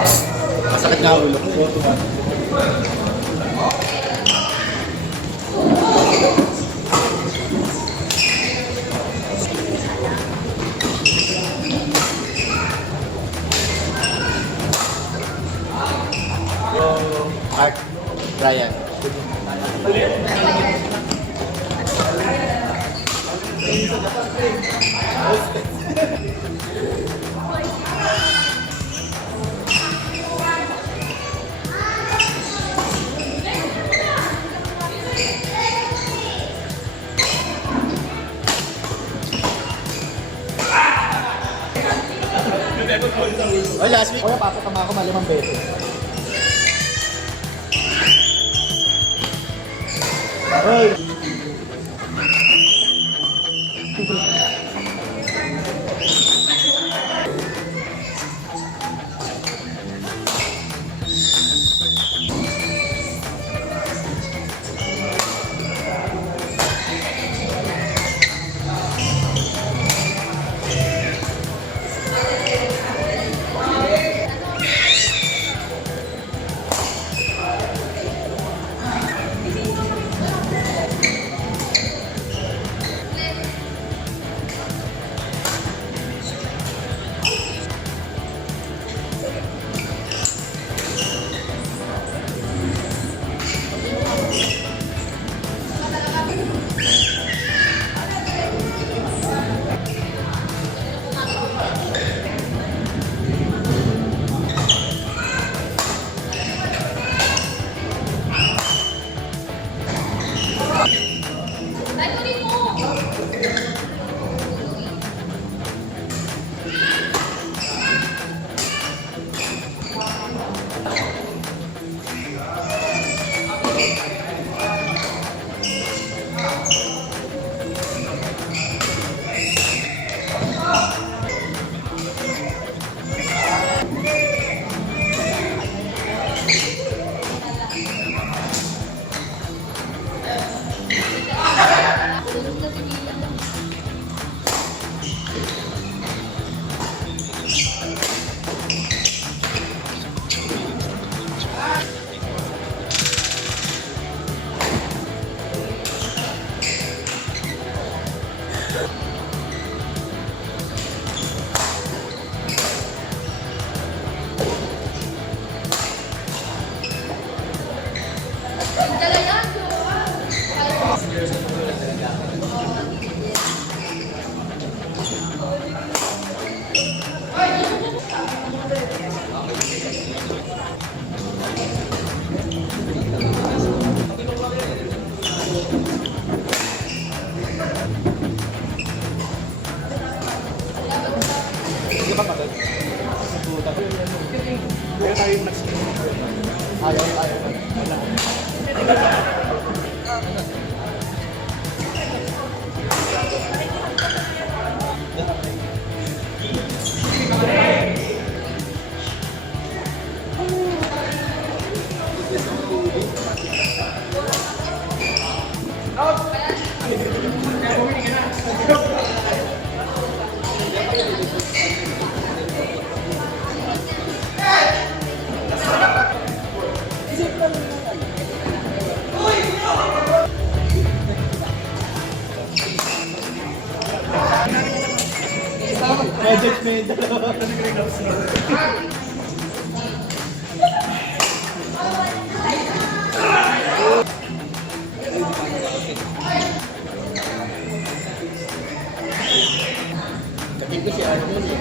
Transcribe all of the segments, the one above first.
Masakit nga ulo. Art, Ryan. Oh, last week. Kuya, pasok ka ako malimang beses. Hoy! Hindi ba kapag? Puta. Kaya tayo yung next. Ayaw. Kapit ko si Arnold eh.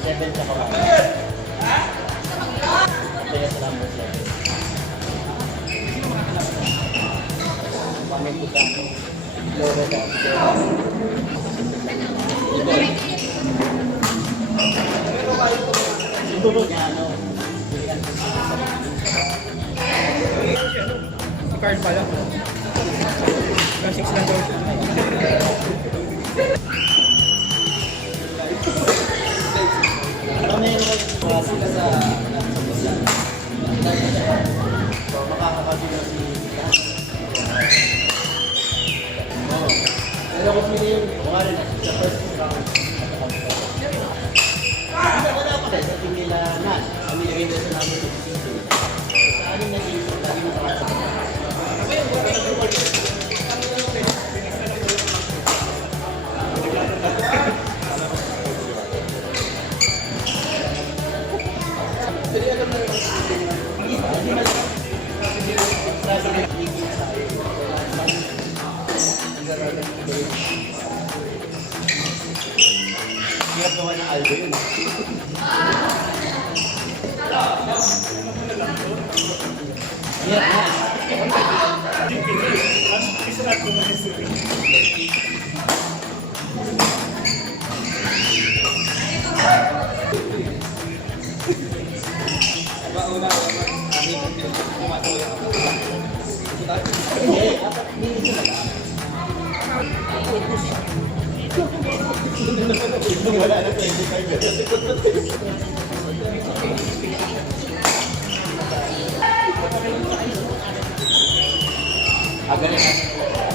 Seven sa baba. Kaya sa number 7. Pamit ko sa Florida. Ibon. Ano, Si Carl pala. Yung 6 lang daw siya. Pamero sila sa makakapagin na si pero kung sino yung kumari na sa first round wala pa rin sa team nila Nash kami rin sa namin sa amin na team lagi makakapagin hirap naman ng Aldo yun. Hirap na. Hindi, dapat minito na lang. Wala na 25 ganun. Ganun na.